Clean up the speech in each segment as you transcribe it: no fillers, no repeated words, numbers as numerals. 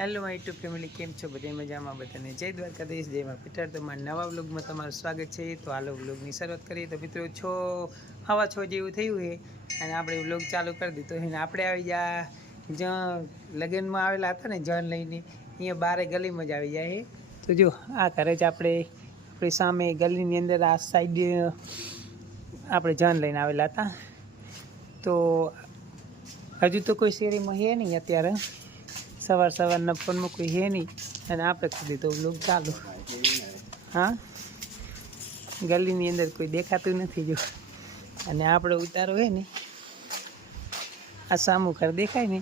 Hello my YouTube family, કેમ છો? બધા મજામાં? બધાને જય દ્વારકાધીશ, જય માં પીટર. તો મારા નવા વ્લોગમાં તમારું સ્વાગત છે. તો હાલો વ્લોગની શરૂઆત કરીએ. તો મિત્રો 6:15 જેવું થયું છે અને આપણે વ્લોગ ચાલુ કરી દીધો. એને આપણે આવી ગયા જ્યાં લગ્નમાં આવેલા હતા ને જન લઈને, અહીંયા બારે ગલીમાં જ આવી જાય. તો જો આ ઘરે જ આપણી સામે ગલીની અંદર આ સાઈડ આપણે જન લઈને આવેલા હતા. તો હજુ તો કોઈ શેરીમાં છે નહીં અત્યારે, સવારના ફોનમાં કોઈ હે નહીં અને આપણે કરી દીધો વ્લોગ ચાલુ. હા, ગલીની અંદર કોઈ દેખાતું નથી જો. અને આપણે ઉતારો હે ને આ સામું ઘર દેખાય ને,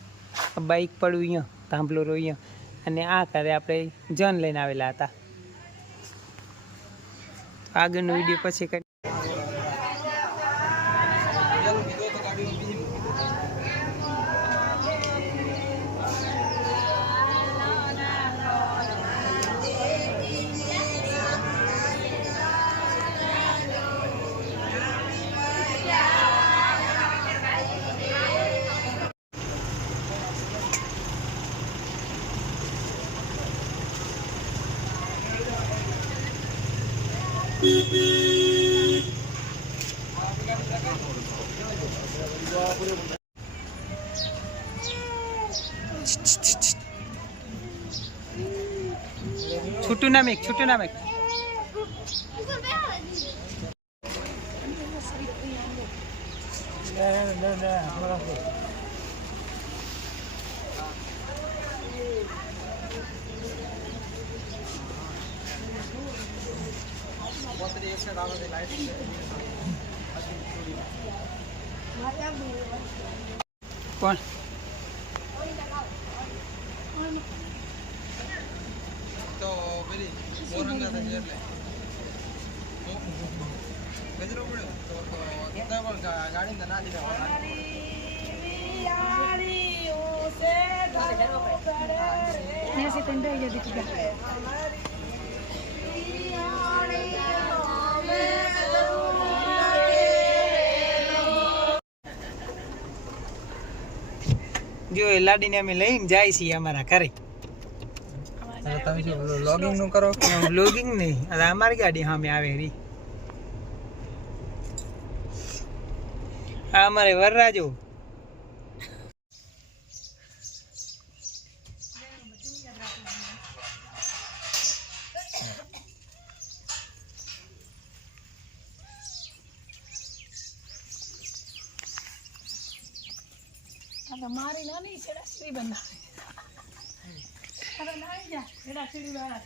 બાઇક પડ્યું અહીંયા, થાંભલો રહ્યો અહીંયા, અને આ ઘરે આપણે જન લઈને આવેલા હતા. તો આગળનો વિડીયો પછી કરી. છૂટું ના મેક, છૂટું ના મેક. કોણ? તો પેલી મોરંગા થશે એટલે ગજરો પડ્યો તો પણ ગાડી ના દીધા. જો એ લાડીને અમે લઈને જાય છીએ અમારા ઘરે. તમે શું વ્લોગિંગ નું કરો? વ્લોગિંગ નહીં, અરે અમારી ગાડી સામે આવે રી. આ અમારે વરરાજો. મારી નાની છેડા શ્રી બંધાવે. હવે નાઈ જા છેડા શ્રી વાળા.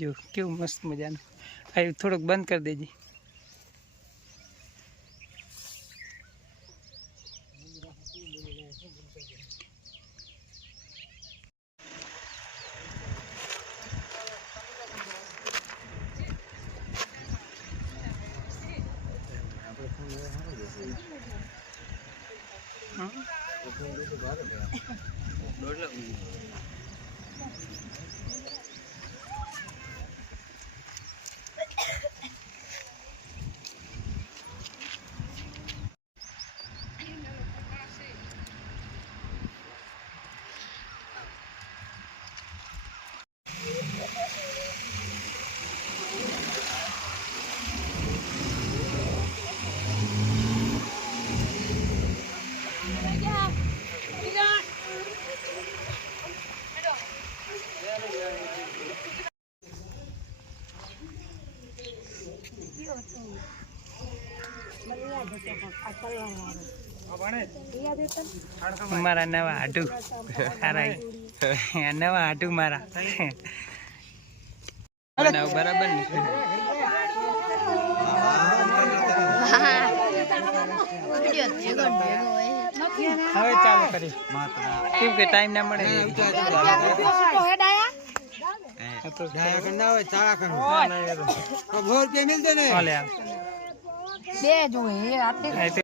જો કેવું મસ્ત મજાનું. આ થોડુંક બંધ કરી દેજે. મારા નવા હાટુ નવા હાટુ મારા બનાવ બરાબર ને. હવે ચાલુ કરી કેમ કે ટાઈમ ના મળે. તો ડાયા કરના હોય તાળા કરના ના, ના, એ તો. તો 100 રૂપિયા મિલતે ને હાલે, હાલે. બે જોવે એ આટલી આ તે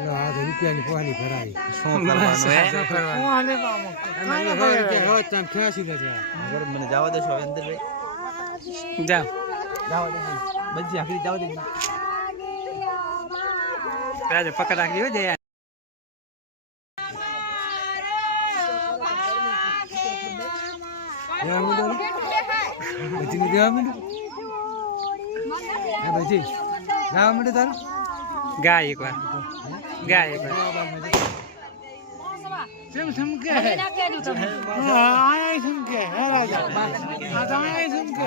લો આ તો રૂપિયાની પોલી ભરાઈ શું કરવાનું હે? શું કરવાનું? હાલે બામો અમે 100 રૂપિયા હોત તો આમ 86 બચવા મને જવા દેશો હવે અંદર ભાઈ જાઓ. જવા દેશો બધી આખરી જવા દેજો રાજો પકડ રાખજો હો, જય. દેવા માંડો બચીને દેવા માંડો હે બચી દેવા માંડો તારું ગા એકવાર ગા એકવાર કેમ સમકે હે ના કેડું તમે આય સમકે હે રાજા આ તો આય સમકે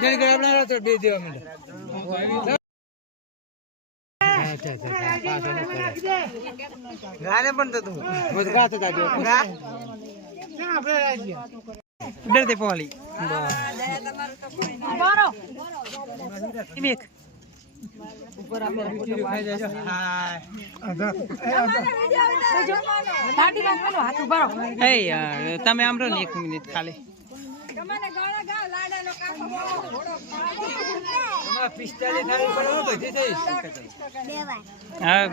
જેને કે આપણે તો બે દેવા માંડો ગાને પણ તો તું બસ ગાતો જાજો ગા ડરતે પોલી બારો બેક દાઢી માં મેલો હાથ ઉભારો એ તમે આમ રહો ને 1 મિનિટ ખાલી. તમને ગાળા ગાવ લાડાનો કાકો તમારા 45 થાળી પર બધી થઈ હા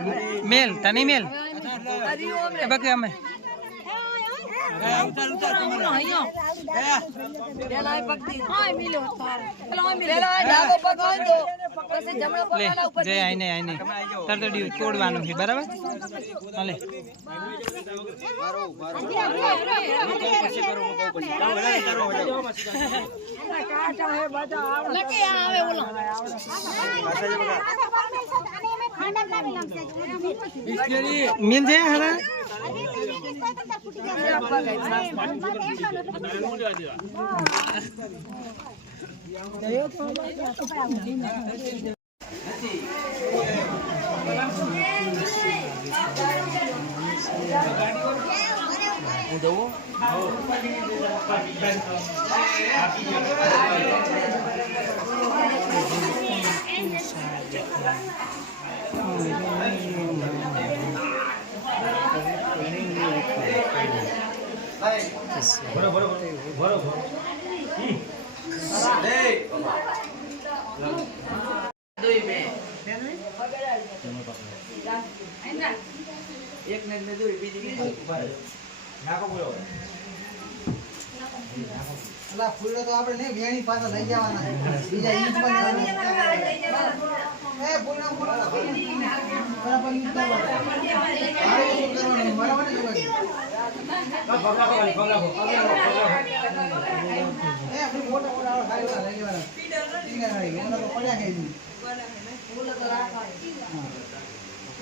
મેલ તને મેલ એ બાકી અમે ઉતાર ઉતાર તમારા હા મિલો તાર પેલો ડાબો પગ હોય તો પછી જમણો પગ લે આના ઉપર જય આઈને આઈને તરતડી તોડવાનું છે બરાબર હાલે લકી આવે ઓલો મિલ જાય હરા અલા ફૂલો તો આપણે ને વેણી પાછા લઈ જવાના બીજા ઈંચ પણ એ ફૂલો ફૂલો બરાબર ઈંચ કરવાનું બરાબર ને એ આપણે મોટા મોટા ગાડી લઈ જવાના ટીંગા ગાડી ઓના તો પડ્યા છે ફૂલો તો રાખવા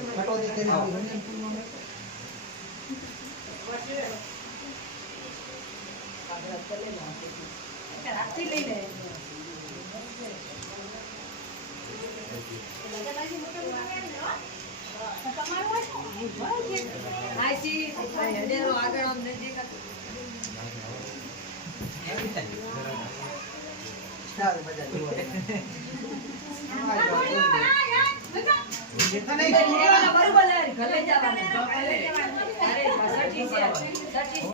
ફટો દે કરી બરોબર ઘરે જવાનું